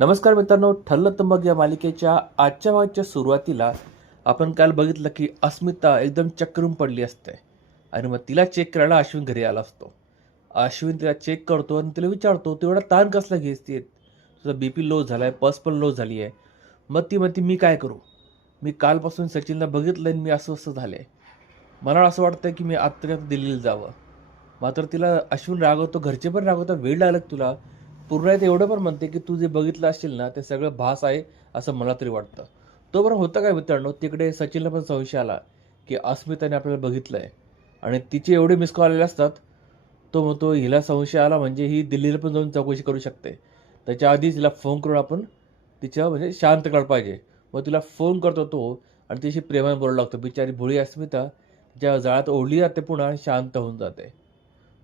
नमस्कार मित्रांनो ठरलं तर मग या मालिकेच्या आजच्या भागाच्या सुरुवातीला आपण काल बघितलं की अस्मिता एकदम चक्रून पडली असते आणि मग तिला चेक करायला अश्विन घरी आला असतो. अश्विन तिला चेक करतो आणि तिला विचारतो तू एवढा ताण कसला घेसते तुझा बी पी लो झाला आहे पल्स पण लो झाली आहे मग ती म्हणते मी काय करू? मी कालपासून सचिनला बघितलं आणि मी अस्वस्थ झाले. मला असं वाटतं की मी आत्ता दिल्लीला जावं. मात्र तिला अश्विन रागवतो घरचे पण रागवतो वेळ लागला तुला. पूर्ण ते एवढं पण म्हणते की तू जे बघितलं असशील ना ते सगळं भास आहे असं मला तरी वाटतं. तो बरं होतं काय मित्रांनो तिकडे सचिनला पण संशय आला की अस्मिताने आपल्याला बघितलं आहे आणि तिचे एवढे मिस कॉल आलेले असतात तो म्हणतो हिला संशय आला म्हणजे ही दिल्लीला पण जाऊन चौकशी करू शकते. त्याच्या आधी तिला फोन करून आपण तिच्या म्हणजे शांत काढ पाहिजे. मग तिला फोन करतो तो आणि तिशी प्रेमाने बोलू लागतो. बिचारी भोळी अस्मिता ज्या जाळ्यात ओढली जाते पुन्हा शांत होऊन जाते.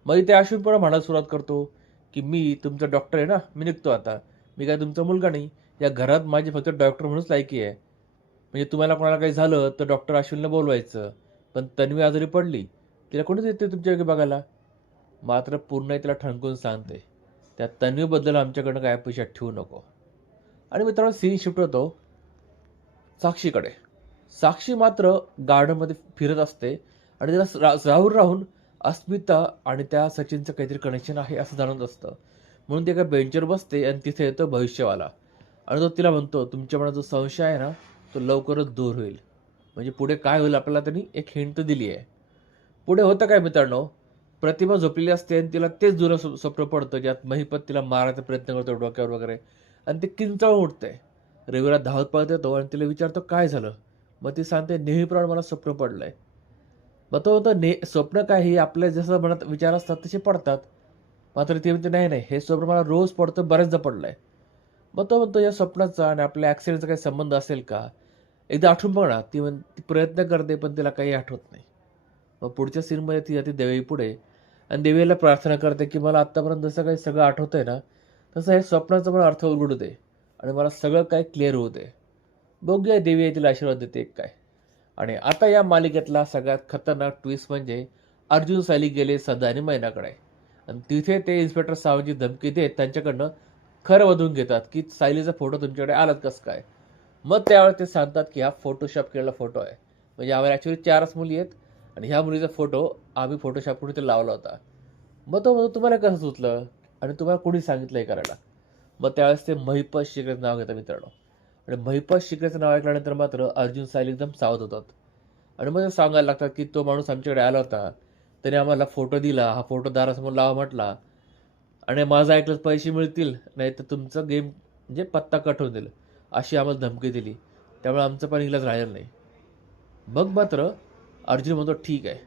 मग इथे अश्विन पण म्हणायला सुरुवात करतो. की मी तुमचा डॉक्टर आहे ना मी निघतो आता. मी काय तुमचा मुलगा नाही. या घरात माझी फक्त डॉक्टर म्हणूनच लायकी आहे. म्हणजे तुम्हाला कोणाला काही झालं तर डॉक्टर अश्विनला बोलवायचं. पण तन्वी आजारी पडली तिला कोणीच येते तुमच्या बघायला? मात्र पूर्ण तिला ठणकून सांगते. त्या तन्वीबद्दल आमच्याकडनं काय अपेक्षा ठेवू नको. आणि मित्रांनो सीन शिफ्ट होतो. साक्षीकडे. साक्षी मात्र गार्डनमध्ये फिरत असते. आणि तिला रा- राहून राहून अस्मिता आणि त्या सचिनचं काहीतरी कनेक्शन आहे असं जाणत असतं. म्हणून ते एका बेंचवर बसते आणि तिथे येतो भविष्यवाला. आणि तो तिला म्हणतो तुमच्या मनात जो संशय आहे ना तो लवकरच दूर होईल. म्हणजे पुढे काय होईल आपल्याला त्यांनी एक हिंट दिली आहे. पुढे होतं काय मित्रांनो? प्रतिभा झोपलेली असते आणि तिला तेच जुनं स्वप्न पडतं ज्यात महिपत तिला मारायचा प्रयत्न करतो डोक्यावर वगैरे. आणि ते किंचाळून उठते. रविला धावत पळत येतो आणि तिला विचारतो काय झालं? मग ती सांगते नेहमीप्रमाणे मला स्वप्न आहे मग तो म्हणतो ने स्वप्न काही आपल्या जसं म्हणत विचार असतात तसे पडतात. मात्र ती म्हणते नाही नाही हे स्वप्न मला रोज पडतं बऱ्याचदा पडलंय. मग तो म्हणतो या स्वप्नाचा आणि आपल्या ॲक्सिडेंटचा काही संबंध असेल का? एकदा आठवून बघ ना ती म्हण ती प्रयत्न करते पण तिला काही आठवत नाही. मग पुढच्या सीनमध्ये ती जाते देवी पुढे आणि देवीला प्रार्थना करते की मला आत्तापर्यंत जसं काही सगळं आठवतंय ना तसं हे स्वप्नाचा मला अर्थ उलगडू दे आणि मला सगळं काय क्लिअर होऊ दे. बघूया देवी आहे तिला आशीर्वाद देते एक काय. आणि आता या मालिकेतला सगळ्यात खतरनाक ट्विस्ट म्हणजे अर्जुन साली गेले सदानी मैनाकडे आणि तिथे ते इन्स्पेक्टर सावंतची धमकी देत त्यांच्याकडनं खरं वधून घेतात की सायलीचा फोटो तुमच्याकडे आलाच कसं काय? मग त्यावेळेस ते सांगतात की हा फोटोशॉप केलेला फोटो आहे. म्हणजे आम्हाला ॲक्च्युली चारच मुली आहेत आणि ह्या मुलीचा फोटो आम्ही फोटोशॉप करून ते लावला होता. मग तो म्हणतो तुम्हाला कसं सुचलं? आणि तुम्हाला कोणी सांगितलं हे करायला? मग त्यावेळेस ते महिपत शिकरेचं नाव घेतं मित्रांनो. आणि महिपास शिकण्याचं नाव ऐकल्यानंतर मात्र अर्जुन सायली एकदम सावध होतात. आणि मग सांगायला लागतात की तो माणूस आमच्याकडे आला होता. त्याने आम्हाला फोटो दिला. हा फोटो दारासमोर लावा म्हटला. आणि माझं ऐकलं पैसे मिळतील नाही तर तुमचं गेम म्हणजे पत्ता कट होऊन दिलं अशी आम्हाला धमकी दिली. त्यामुळे आमचं पण इलाज राहिलं नाही. मग मात्र अर्जुन म्हणतो ठीक आहे.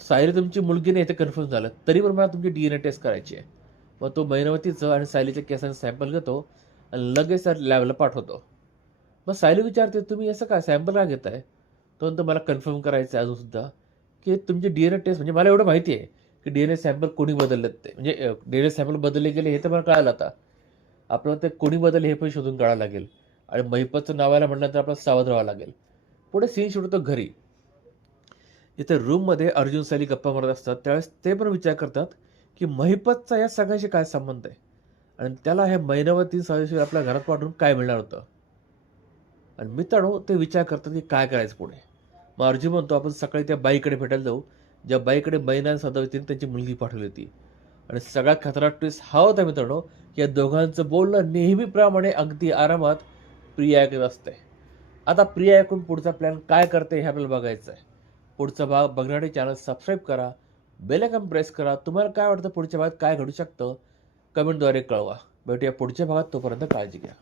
सायली तुमची मुलगी नाही ते कन्फर्म झालं. तरी पण मला तुमची डी एन ए टेस्ट करायची आहे. मग तो मैनवतीचं आणि सायलीच्या केसांचं सॅम्पल घेतो आणि लगेच लॅबला पाठवतो. मग सायली विचारते तुम्ही असं काय सॅम्पल का घेताय? तो म्हणतो मला कन्फर्म करायचं आहे अजूनसुद्धा की तुमचे डी एन ए टेस्ट म्हणजे मला एवढं माहिती आहे की डी एन ए सॅम्पल कोणी बदललेत ते. म्हणजे डी एन ए सॅम्पल बदलले गेले हे तर मला कळालं आता. आपल्याला ते कोणी बदलले हे पण शोधून काढावं लागेल. आणि महिपतचं नाव आलं म्हटलं तर आपल्याला सावध राहावं लागेल. पुढे सीन शूट घरी. इथे रूममध्ये अर्जुन साली गप्पा मारत असतात. त्यावेळेस ते पण विचार करतात की महिपतचा या सगळ्याशी काय संबंध आहे? आणि त्याला हे मैनवती सदस्य आपल्या घरात पाठवून काय मिळणार होतं? आणि मित्रांनो ते विचार करतात की काय करायचं पुढे? मग अर्जुन म्हणतो आपण सकाळी त्या बाईकडे भेटायला जाऊ. ज्या बाईकडे मैना सदावतीने त्यांची मुलगी पाठवली होती. आणि सगळ्यात खतरनाक ट्विस्ट हा होता मित्रांनो की या दोघांचं बोलणं नेहमीप्रमाणे अगदी आरामात प्रिया ऐकत असते. आता प्रिया ऐकून पुढचा प्लॅन काय करते हे आपल्याला बघायचं आहे पुढचा भाग बघण्यासाठी चॅनल सबस्क्राईब करा बेल प्रेस करा. तुम्हाला काय वाटतं पुढच्या भागात काय घडू शकतं? कमेंटद्वारे कळवा. भेटूया पुढच्या भागात तोपर्यंत काळजी घ्या.